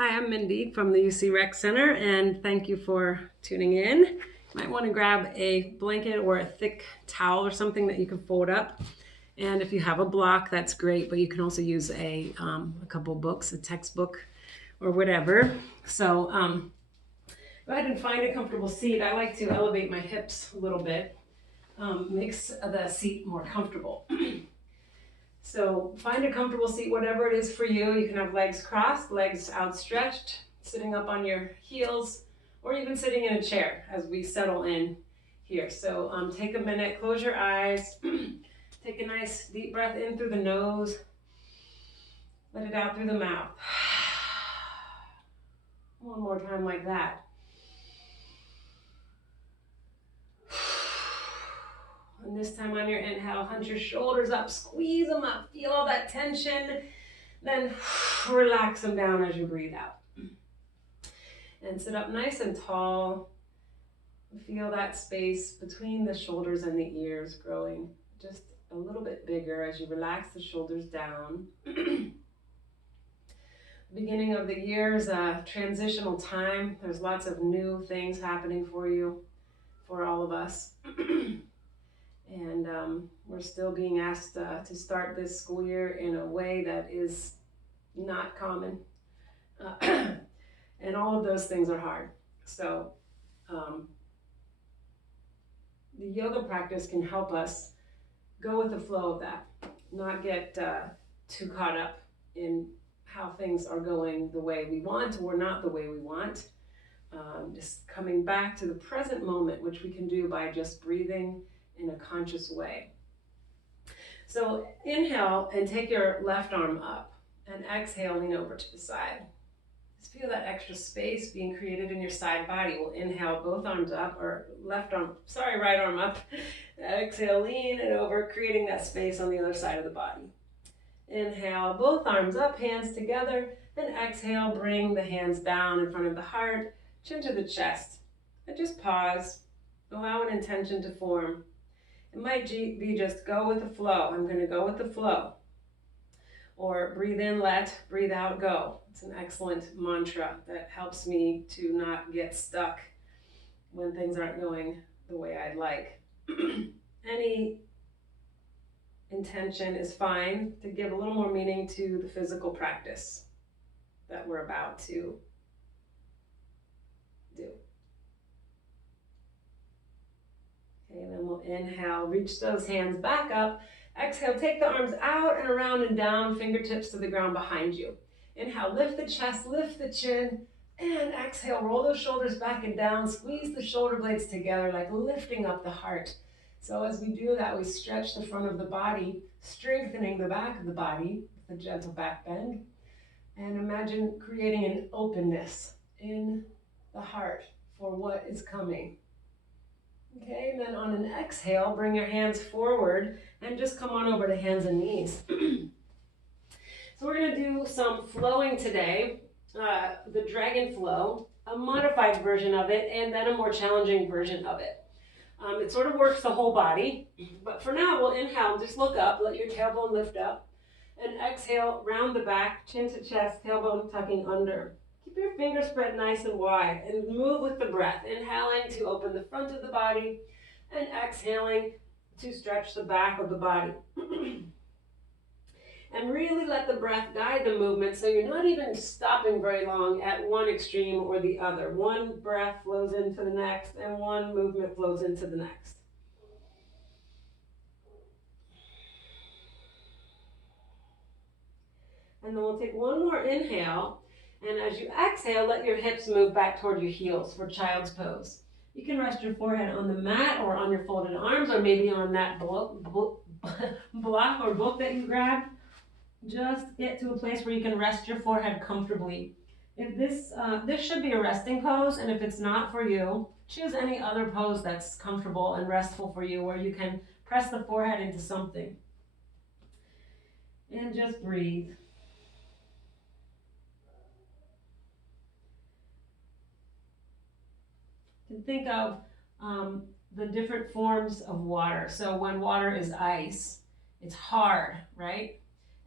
Hi, I'm Mindy from the UC Rec Center, and thank you for tuning in. You might want to grab a blanket or a thick towel or something that you can fold up. And if you have a block, that's great, but you can also use a couple books, a textbook, or whatever. So go ahead and find a comfortable seat. I like to elevate my hips a little bit, makes the seat more comfortable. So find a comfortable seat, whatever it is for you. You can have legs crossed, legs outstretched, sitting up on your heels, or even sitting in a chair as we settle in here. So take a minute, close your eyes, take a nice deep breath in through the nose, let it out through the mouth. One more time like that. And this time on your inhale, hunch your shoulders up, squeeze them up, feel all that tension, then relax them down as you breathe out. And sit up nice and tall. Feel that space between the shoulders and the ears growing just a little bit bigger as you relax the shoulders down. Beginning of the year is a transitional time. There's lots of new things happening for you, for all of us. And we're still being asked to start this school year in a way that is not common. And all of those things are hard. So the yoga practice can help us go with the flow of that, not get too caught up in how things are going the way we want or not the way we want. Just coming back to the present moment, which we can do by just breathing in a conscious way. So inhale and take your left arm up, and exhale, lean over to the side. Just feel that extra space being created in your side body. We'll inhale, both arms up, or right arm up. Exhale, lean it over, creating that space on the other side of the body. Inhale, both arms up, hands together, and exhale, bring the hands down in front of the heart, chin to the chest. And just pause, allow an intention to form. It might be just go with the flow. I'm going to go with the flow. Or breathe in, let, breathe out, go. It's an excellent mantra that helps me to not get stuck when things aren't going the way I'd like. Any intention is fine to give a little more meaning to the physical practice that we're about to do. Okay, then we'll inhale, reach those hands back up. Exhale, take the arms out and around and down, fingertips to the ground behind you. Inhale, lift the chest, lift the chin, and exhale, roll those shoulders back and down, squeeze the shoulder blades together like lifting up the heart. So as we do that, we stretch the front of the body, strengthening the back of the body with a gentle back bend. And imagine creating an openness in the heart for what is coming. Okay, and then on an exhale, bring your hands forward and just come on over to hands and knees. So we're going to do some flowing today, the dragon flow, a modified version of it, and then a more challenging version of it. It sort of works the whole body, but for now we'll inhale, just look up, let your tailbone lift up, and exhale, round the back, chin to chest, tailbone tucking under. Keep your fingers spread nice and wide and move with the breath, inhaling to open the front of the body and exhaling to stretch the back of the body. And really let the breath guide the movement so you're not even stopping very long at one extreme or the other. One breath flows into the next and one movement flows into the next. And then we'll take one more inhale, and as you exhale, let your hips move back toward your heels for child's pose. You can rest your forehead on the mat or on your folded arms or maybe on that block or book that you grabbed. Just get to a place where you can rest your forehead comfortably. If this should be a resting pose, and if it's not for you, choose any other pose that's comfortable and restful for you where you can press the forehead into something. And just breathe. You can think of the different forms of water. So when water is ice, it's hard, right?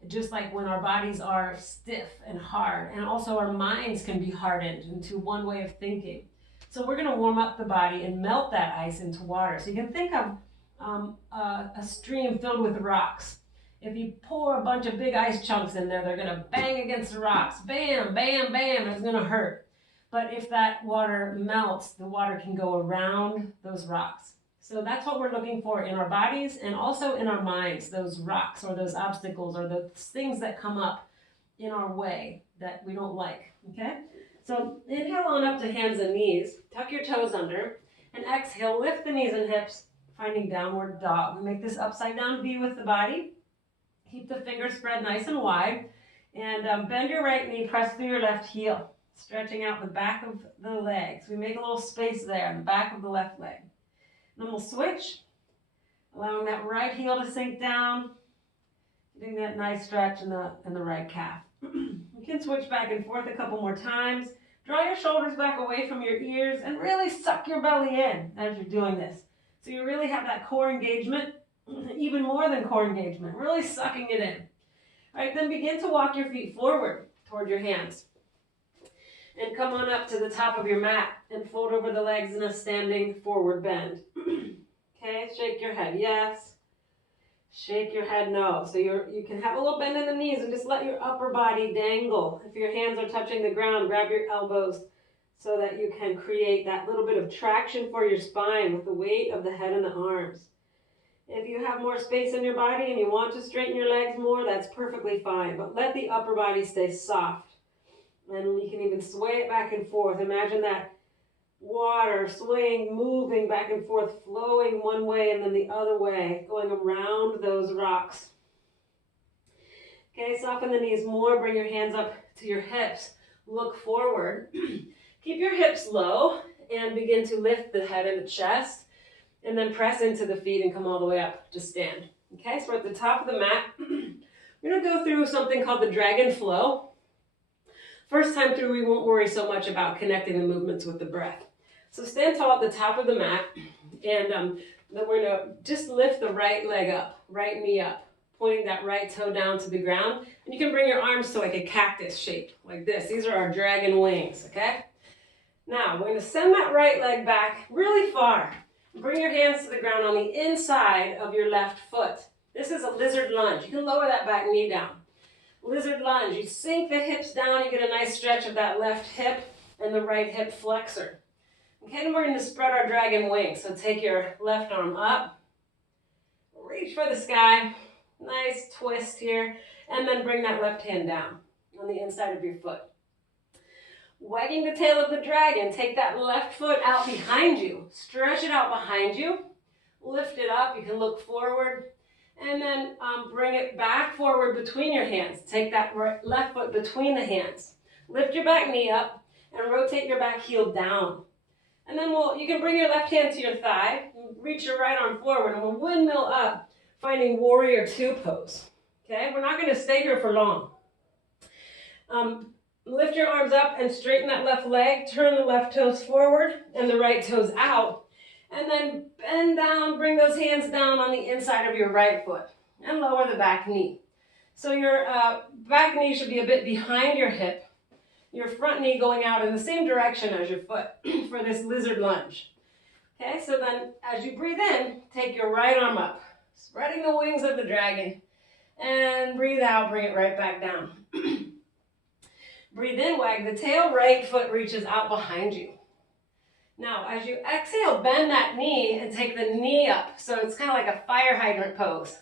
just like when our bodies are stiff and hard, and also our minds can be hardened into one way of thinking. So we're going to warm up the body and melt that ice into water. So you can think of a stream filled with rocks. If you pour a bunch of big ice chunks in there, they're going to bang against the rocks. Bam, bam, bam, it's going to hurt. But if that water melts, the water can go around those rocks. So that's what we're looking for in our bodies and also in our minds, those rocks or those obstacles or those things that come up in our way that we don't like, okay? So inhale on up to hands and knees, tuck your toes under, and exhale, lift the knees and hips, finding downward dog. We make this upside down V with the body. Keep the fingers spread nice and wide, and bend your right knee, press through your left heel, stretching out the back of the legs. We make a little space there in the back of the left leg. Then we'll switch, allowing that right heel to sink down, getting that nice stretch in the right calf. You can switch back and forth a couple more times. Draw your shoulders back away from your ears and really suck your belly in as you're doing this. So you really have that core engagement, even more than core engagement, really sucking it in. All right, then begin to walk your feet forward toward your hands. And come on up to the top of your mat and fold over the legs in a standing forward bend. Okay, shake your head, yes. Shake your head, no. So you can have a little bend in the knees and just let your upper body dangle. If your hands are touching the ground, grab your elbows so that you can create that little bit of traction for your spine with the weight of the head and the arms. If you have more space in your body and you want to straighten your legs more, that's perfectly fine. But let the upper body stay soft. And you can even sway it back and forth. Imagine that water swaying, moving back and forth, flowing one way and then the other way, going around those rocks. Okay, soften the knees more. Bring your hands up to your hips. Look forward. Keep your hips low and begin to lift the head and the chest. And then press into the feet and come all the way up to stand. Okay, so we're at the top of the mat. We're going to go through something called the dragon flow. First time through, we won't worry so much about connecting the movements with the breath. So stand tall at the top of the mat, and then we're going to just lift the right leg up, right knee up, pointing that right toe down to the ground. And you can bring your arms to like a cactus shape, like this. These are our dragon wings, okay? Now, we're going to send that right leg back really far. Bring your hands to the ground on the inside of your left foot. This is a lizard lunge. You can lower that back knee down. Lizard lunge, you sink the hips down, you get a nice stretch of that left hip and the right hip flexor. Okay, then we're going to spread our dragon wings. So take your left arm up, reach for the sky, nice twist here, and then bring that left hand down on the inside of your foot. Wagging the tail of the dragon, take that left foot out behind you, stretch it out behind you, lift it up, you can look forward. And then bring it back forward between your hands. Take that left foot between the hands. Lift your back knee up and rotate your back heel down. And then you can bring your left hand to your thigh, reach your right arm forward, and we'll windmill up, finding warrior two pose. Okay, we're not going to stay here for long. Lift your arms up and straighten that left leg. Turn the left toes forward and the right toes out. And then bend down, bring those hands down on the inside of your right foot and lower the back knee. So your back knee should be a bit behind your hip, your front knee going out in the same direction as your foot for this lizard lunge. Okay, so then as you breathe in, take your right arm up, spreading the wings of the dragon, and breathe out, bring it right back down. Breathe in, wag the tail, right foot reaches out behind you. Now, as you exhale, bend that knee and take the knee up. So it's kind of like a fire hydrant pose.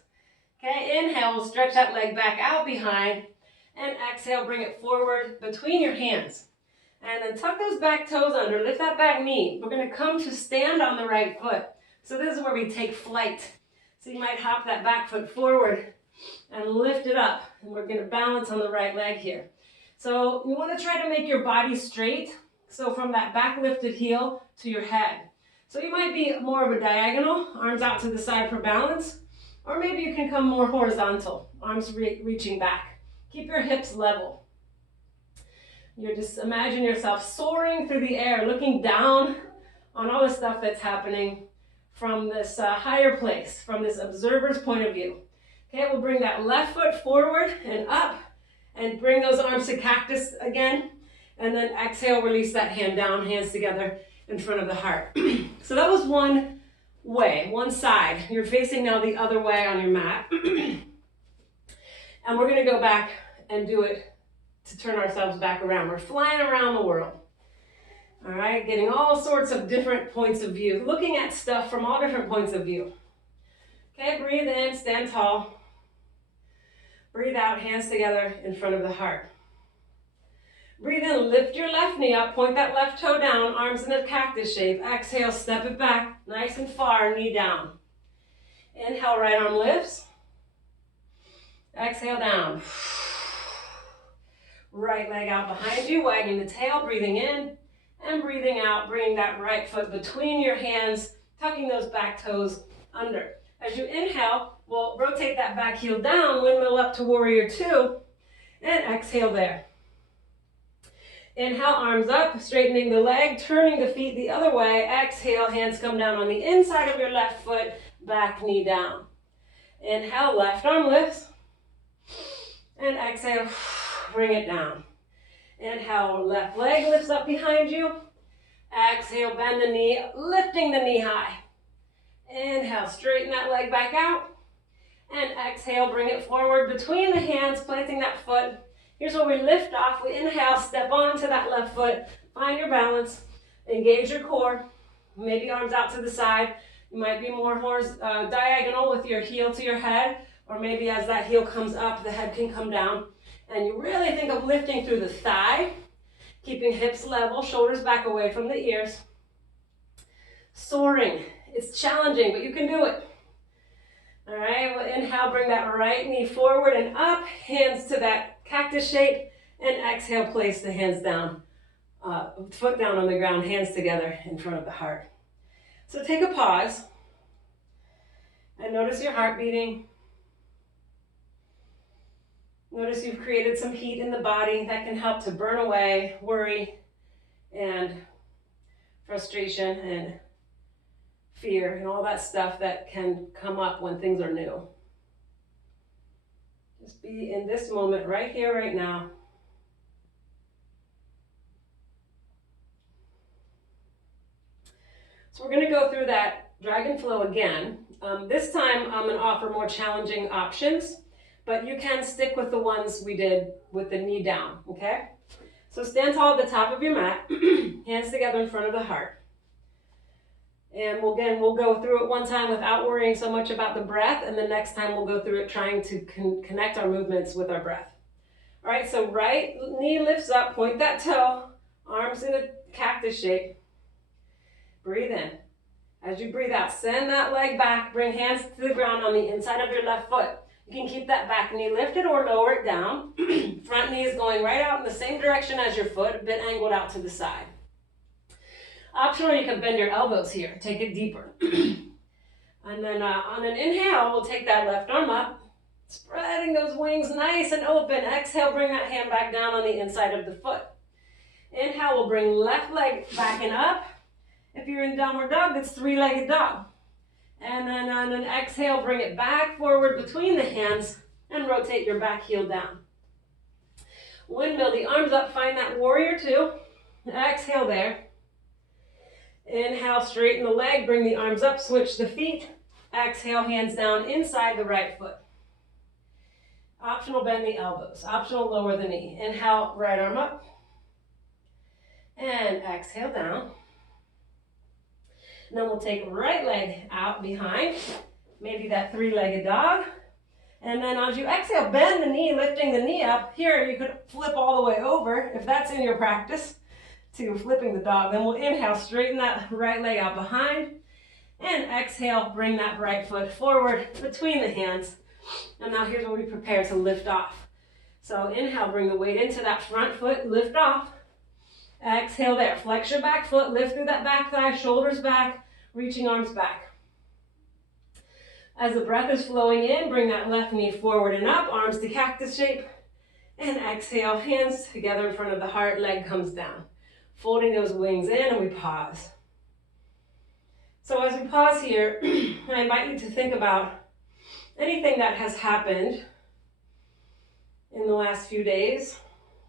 Okay, inhale, we'll stretch that leg back out behind. And exhale, bring it forward between your hands. And then tuck those back toes under, lift that back knee. We're going to come to stand on the right foot. So this is where we take flight. So you might hop that back foot forward and lift it up. And we're going to balance on the right leg here. So you want to try to make your body straight. So from that back lifted heel to your head. So you might be more of a diagonal, arms out to the side for balance. Or maybe you can come more horizontal, arms reaching back. Keep your hips level. You just imagine yourself soaring through the air, looking down on all the stuff that's happening from this higher place, from this observer's point of view. Okay, we'll bring that left foot forward and up and bring those arms to cactus again. And then exhale, release that hand down, hands together in front of the heart. So that was one way, one side. You're facing now the other way on your mat. And we're gonna go back and do it to turn ourselves back around. We're flying around the world. All right, getting all sorts of different points of view, looking at stuff from all different points of view. Okay, breathe in, stand tall. Breathe out, hands together in front of the heart. Breathe in, lift your left knee up, point that left toe down, arms in a cactus shape. Exhale, step it back, nice and far, knee down. Inhale, right arm lifts. Exhale, down. Right leg out behind you, wagging the tail, breathing in and breathing out, bringing that right foot between your hands, tucking those back toes under. As you inhale, we'll rotate that back heel down, windmill up to warrior two, and exhale there. Inhale, arms up, straightening the leg, turning the feet the other way. Exhale, hands come down on the inside of your left foot, back knee down. Inhale, left arm lifts. And exhale, bring it down. Inhale, left leg lifts up behind you. Exhale, bend the knee, lifting the knee high. Inhale, straighten that leg back out. And exhale, bring it forward between the hands, planting that foot. Here's where we lift off. We inhale, step onto that left foot, find your balance, engage your core, maybe arms out to the side. You might be more diagonal with your heel to your head, or maybe as that heel comes up, the head can come down. And you really think of lifting through the thigh, keeping hips level, shoulders back away from the ears. Soaring. It's challenging, but you can do it. All right, we'll inhale, bring that right knee forward and up, hands to that cactus shape, and exhale, place the hands down, foot down on the ground, hands together in front of the heart. So take a pause and notice your heart beating. Notice you've created some heat in the body that can help to burn away worry and frustration and fear and all that stuff that can come up when things are new. Just be in this moment right here, right now. So we're going to go through that dragon flow again. This time I'm going to offer more challenging options, but you can stick with the ones we did with the knee down, okay? So stand tall at the top of your mat, hands together in front of the heart. And we'll go through it one time without worrying so much about the breath, and the next time we'll go through it trying to connect our movements with our breath. All right, so right knee lifts up, point that toe, arms in a cactus shape. Breathe in. As you breathe out, send that leg back, bring hands to the ground on the inside of your left foot. You can keep that back knee lifted or lower it down. Front knee is going right out in the same direction as your foot, a bit angled out to the side. Optional, you can bend your elbows here, take it deeper. And then on an inhale, we'll take that left arm up, spreading those wings nice and open. Exhale, bring that hand back down on the inside of the foot. Inhale, we'll bring left leg back and up. If you're in downward dog, that's three-legged dog. And then on an exhale, bring it back forward between the hands and rotate your back heel down. Windmill the arms up, find that warrior two. Exhale there. Inhale, straighten the leg, bring the arms up, switch the feet. Exhale, hands down inside the right foot. Optional, bend the elbows. Optional, lower the knee. Inhale, right arm up. And exhale down. And then we'll take right leg out behind, maybe that three-legged dog. And then as you exhale, bend the knee, lifting the knee up. Here, you could flip all the way over if that's in your practice to flipping the dog. Then we'll inhale, straighten that right leg out behind. And exhale, bring that right foot forward between the hands. And now here's where we prepare to lift off. So inhale, bring the weight into that front foot, lift off. Exhale there, flex your back foot, lift through that back thigh, shoulders back, reaching arms back. As the breath is flowing in, bring that left knee forward and up, arms to cactus shape. And exhale, hands together in front of the heart, leg comes down. Folding those wings in, and we pause. So as we pause here, I invite you to think about anything that has happened in the last few days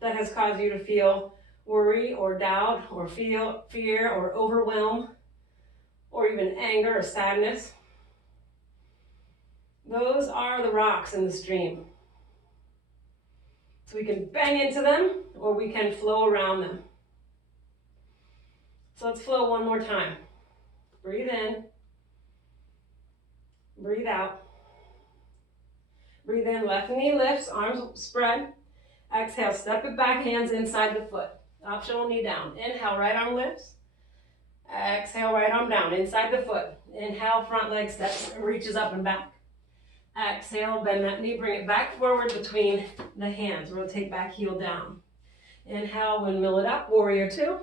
that has caused you to feel worry or doubt or feel fear or overwhelm or even anger or sadness. Those are the rocks in the stream. So we can bang into them or we can flow around them. So let's flow one more time. Breathe in. Breathe out. Breathe in, left knee lifts, arms spread. Exhale, step it back, hands inside the foot. Optional knee down. Inhale, right arm lifts. Exhale, right arm down, inside the foot. Inhale, front leg steps and reaches up and back. Exhale, bend that knee, bring it back forward between the hands. Rotate back, heel down. Inhale, windmill it up, warrior two.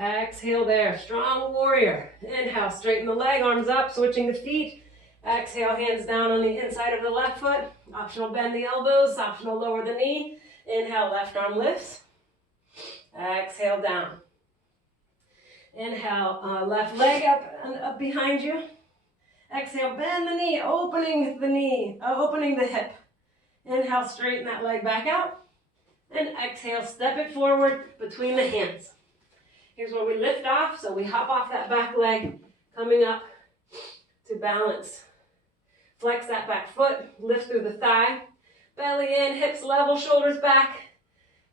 Exhale there, strong warrior. Inhale, straighten the leg, arms up, switching the feet. Exhale, hands down on the inside of the left foot. Optional bend the elbows, optional lower the knee. Inhale, left arm lifts. Exhale, down. Inhale, left leg up and up behind you. Exhale, bend the knee, opening the hip. Inhale, straighten that leg back out. And exhale, step it forward between the hands. Here's where we lift off, so we hop off that back leg, coming up to balance. Flex that back foot, lift through the thigh. Belly in, hips level, shoulders back.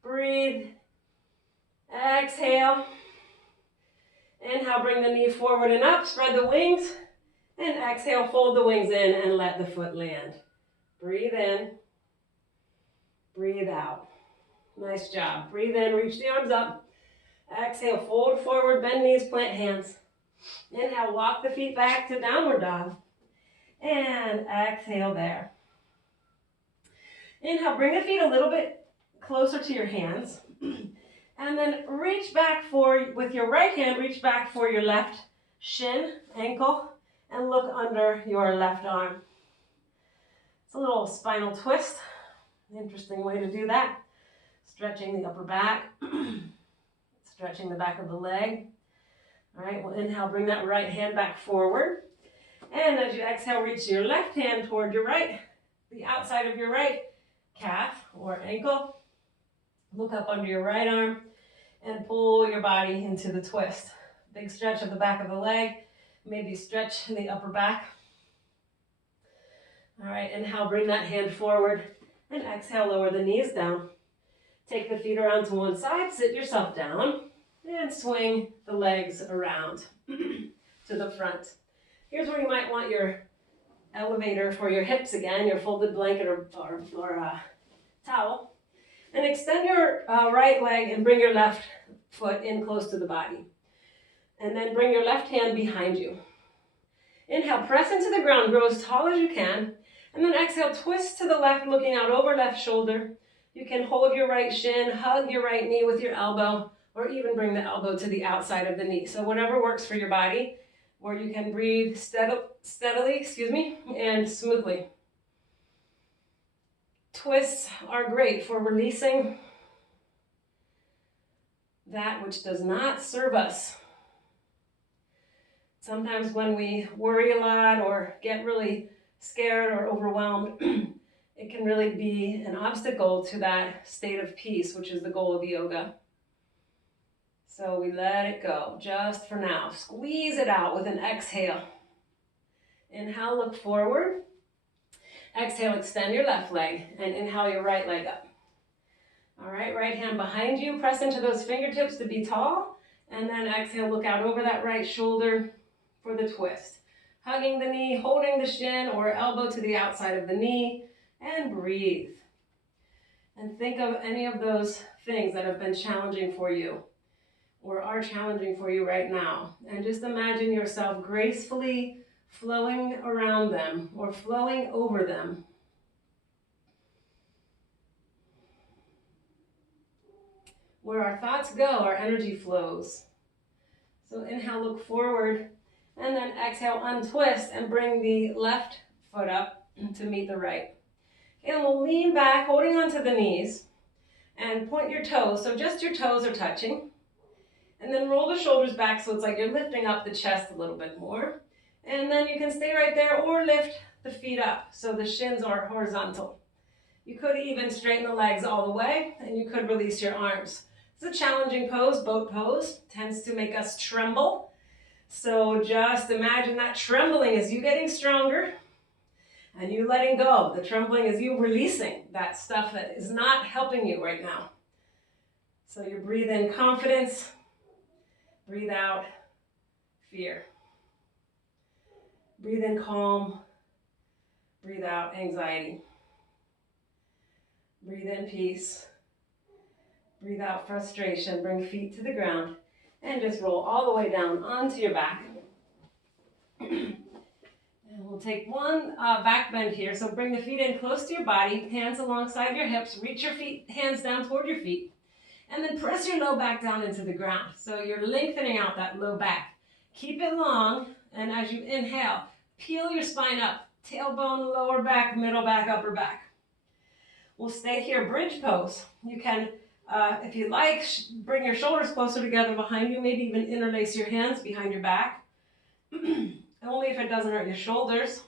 Breathe. Exhale. Inhale, bring the knee forward and up, spread the wings. And exhale, fold the wings in and let the foot land. Breathe in. Breathe out. Nice job. Breathe in, reach the arms up. Exhale, fold forward, bend knees, plant hands. Inhale, walk the feet back to downward dog. And exhale there. Inhale, bring the feet a little bit closer to your hands. And then reach back with your right hand, reach back for your left shin, ankle, and look under your left arm. It's a little spinal twist. Interesting way to do that. Stretching the upper back, stretching the back of the leg. All right, well, inhale, bring that right hand back forward. And as you exhale, reach your left hand toward your right, the outside of your right calf or ankle. Look up under your right arm and pull your body into the twist. Big stretch of the back of the leg, maybe stretch the upper back. All right, inhale, bring that hand forward and exhale, lower the knees down. Take the feet around to one side, sit yourself down and swing the legs around to the front. Here's where you might want your elevator for your hips again, your folded blanket or towel. And extend your right leg and bring your left foot in close to the body. And then bring your left hand behind you. Inhale, press into the ground, grow as tall as you can. And then exhale, twist to the left, looking out over left shoulder. You can hold your right shin, hug your right knee with your elbow, or even bring the elbow to the outside of the knee. So whatever works for your body, where you can breathe steadily, and smoothly. Twists are great for releasing that which does not serve us. Sometimes when we worry a lot or get really scared or overwhelmed, it can really be an obstacle to that state of peace, which is the goal of yoga. So we let it go just for now. Squeeze it out with an exhale. Inhale, look forward. Exhale, extend your left leg and inhale your right leg up. All right, right hand behind you. Press into those fingertips to be tall. And then exhale, look out over that right shoulder for the twist. Hugging the knee, holding the shin or elbow to the outside of the knee, and breathe. And think of any of those things that have been challenging for you or are challenging for you right now. And just imagine yourself gracefully flowing around them or flowing over them. Where our thoughts go, our energy flows. So inhale, look forward, and then exhale, untwist and bring the left foot up to meet the right. And we'll lean back, holding onto the knees, and point your toes. So just your toes are touching. And then roll the shoulders back so it's like you're lifting up the chest a little bit more. And then you can stay right there or lift the feet up so the shins are horizontal. You could even straighten the legs all the way, and you could release your arms. It's a challenging pose, boat pose, tends to make us tremble. So just imagine that trembling as you getting stronger and you letting go. The trembling is you releasing that stuff that is not helping you right now. So you breathe in confidence, breathe out fear. Breathe in calm, breathe out anxiety. Breathe in peace. Breathe out frustration. Bring feet to the ground and just roll all the way down onto your back. And we'll take one back bend here. So bring the feet in close to your body, hands alongside your hips. Reach your hands down toward your feet. And then press your low back down into the ground. So you're lengthening out that low back. Keep it long, and as you inhale, peel your spine up. Tailbone, lower back, middle back, upper back. We'll stay here, bridge pose. You can, if you like, bring your shoulders closer together behind you, maybe even interlace your hands behind your back. Only if it doesn't hurt your shoulders.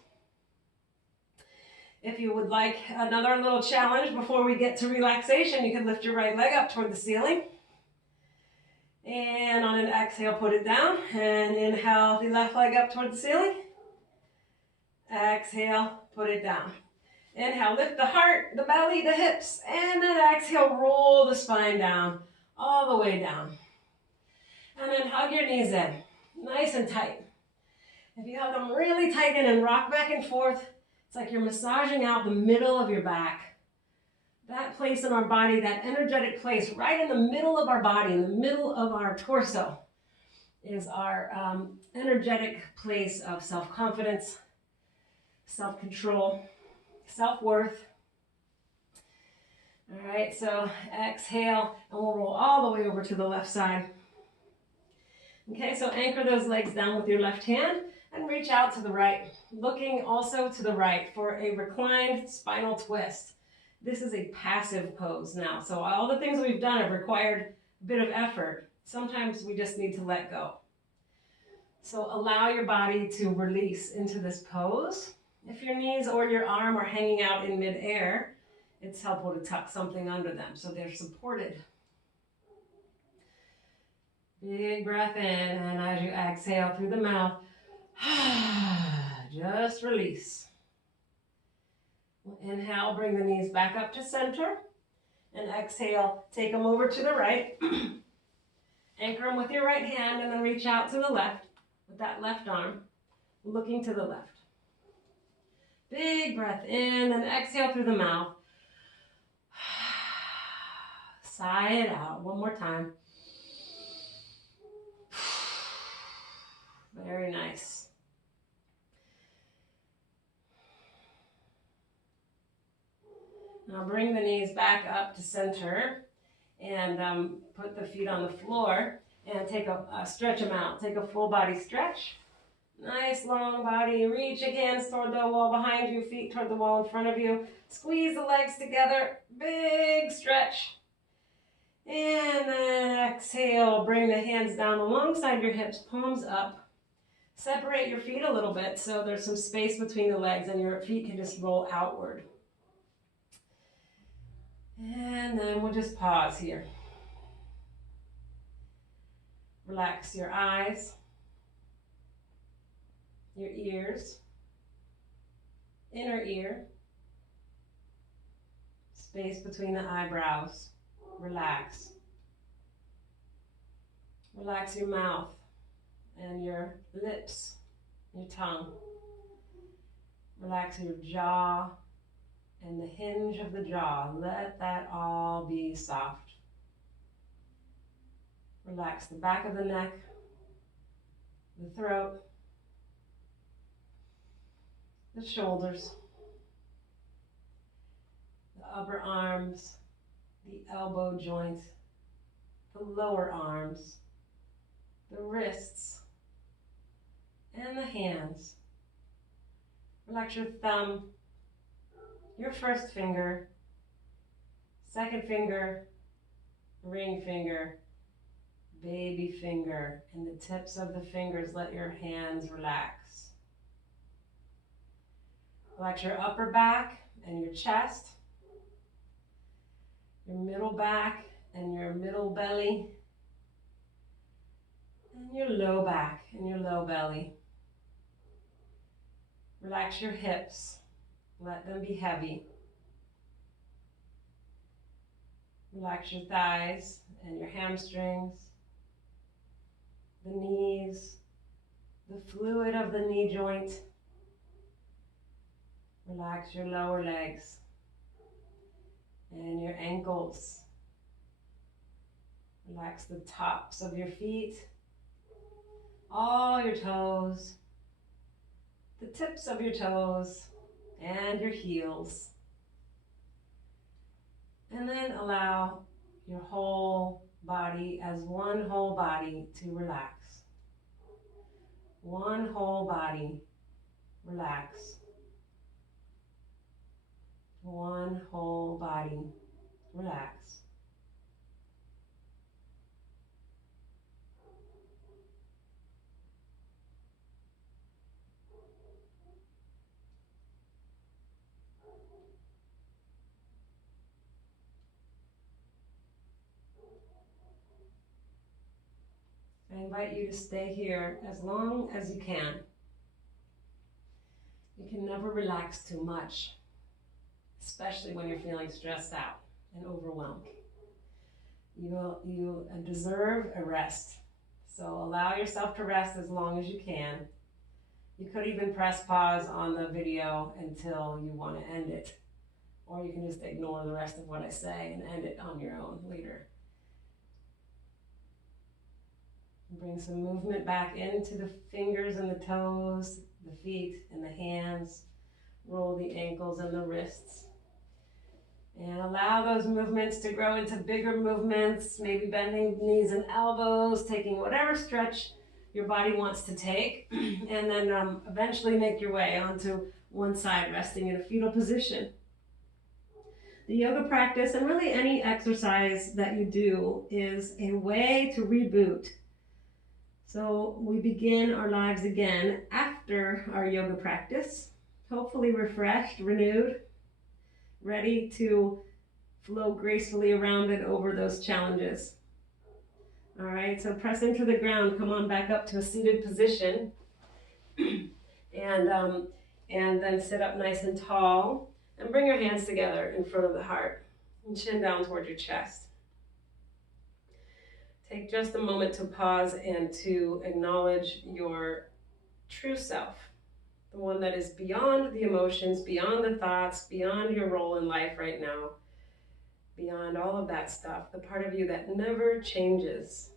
If you would like another little challenge before we get to relaxation, you can lift your right leg up toward the ceiling. And on an exhale, put it down. And inhale the left leg up toward the ceiling. Exhale, put it down. Inhale, lift the heart, the belly, the hips, and then exhale, roll the spine down, all the way down. And then hug your knees in, nice and tight. If you hug them really tight in and rock back and forth, it's like you're massaging out the middle of your back. That place in our body, that energetic place, right in the middle of our body, in the middle of our torso, is our energetic place of self-confidence, self-control, self-worth. All right, so exhale, and we'll roll all the way over to the left side. Okay, so anchor those legs down with your left hand and reach out to the right, looking also to the right for a reclined spinal twist. This is a passive pose now, so all the things we've done have required a bit of effort. Sometimes we just need to let go. So allow your body to release into this pose. If your knees or your arm are hanging out in midair, it's helpful to tuck something under them so they're supported. Big breath in, and as you exhale through the mouth, just release. Inhale, bring the knees back up to center, and exhale, take them over to the right. Anchor them with your right hand, and then reach out to the left with that left arm, looking to the left. Big breath in, and exhale through the mouth. Sigh it out. One more time. Very nice. Now bring the knees back up to center and put the feet on the floor and take stretch them out. Take a full body stretch. Nice long body. Reach again toward the wall behind you, feet toward the wall in front of you. Squeeze the legs together. Big stretch. And then exhale. Bring the hands down alongside your hips, palms up. Separate your feet a little bit so there's some space between the legs and your feet can just roll outward. And then we'll just pause here. Relax your eyes, your ears, inner ear, space between the eyebrows. Relax. Relax your mouth and your lips, your tongue. Relax your jaw and the hinge of the jaw. Let that all be soft. Relax the back of the neck, the throat, the shoulders, the upper arms, the elbow joint, the lower arms, the wrists, and the hands. Relax your thumb, your first finger, second finger, ring finger, baby finger, and the tips of the fingers. Let your hands relax. Relax your upper back and your chest, your middle back and your middle belly, and your low back and your low belly. Relax your hips. Let them be heavy. Relax your thighs and your hamstrings, the knees, the fluid of the knee joint. Relax your lower legs and your ankles. Relax the tops of your feet, all your toes, the tips of your toes, and your heels. And then allow your whole body as one whole body to relax. One whole body, relax. One whole body, relax. I invite you to stay here as long as you can. You can never relax too much, especially when you're feeling stressed out and overwhelmed. You deserve a rest. So allow yourself to rest as long as you can. You could even press pause on the video until you want to end it. Or you can just ignore the rest of what I say and end it on your own later. Bring some movement back into the fingers and the toes, the feet and the hands. Roll the ankles and the wrists. And allow those movements to grow into bigger movements, maybe bending knees and elbows, taking whatever stretch your body wants to take, and then eventually make your way onto one side, resting in a fetal position. The yoga practice, and really any exercise that you do, is a way to reboot. So we begin our lives again after our yoga practice, hopefully refreshed, renewed, ready to flow gracefully around and over those challenges. All right, so press into the ground, come on back up to a seated position, and then sit up nice and tall, and bring your hands together in front of the heart, and chin down toward your chest. Take just a moment to pause and to acknowledge your true self, the one that is beyond the emotions, beyond the thoughts, beyond your role in life right now, beyond all of that stuff, the part of you that never changes.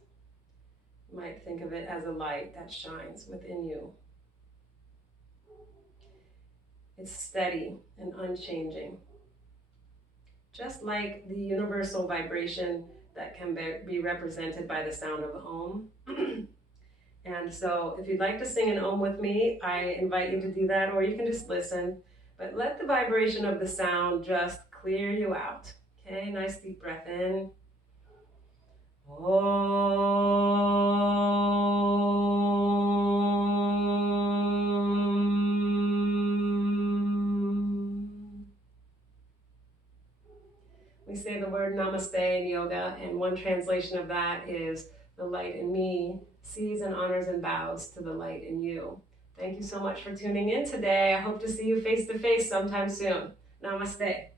You might think of it as a light that shines within you. It's steady and unchanging, just like the universal vibration that can be represented by the sound of Om. And so if you'd like to sing an Om with me, I invite you to do that, or you can just listen. But let the vibration of the sound just clear you out. Okay, nice deep breath in. We say the word namaste in yoga, and one translation of that is the light in me sees and honors and bows to the light in you. Thank you so much for tuning in today. I hope to see you face to face sometime soon. Namaste.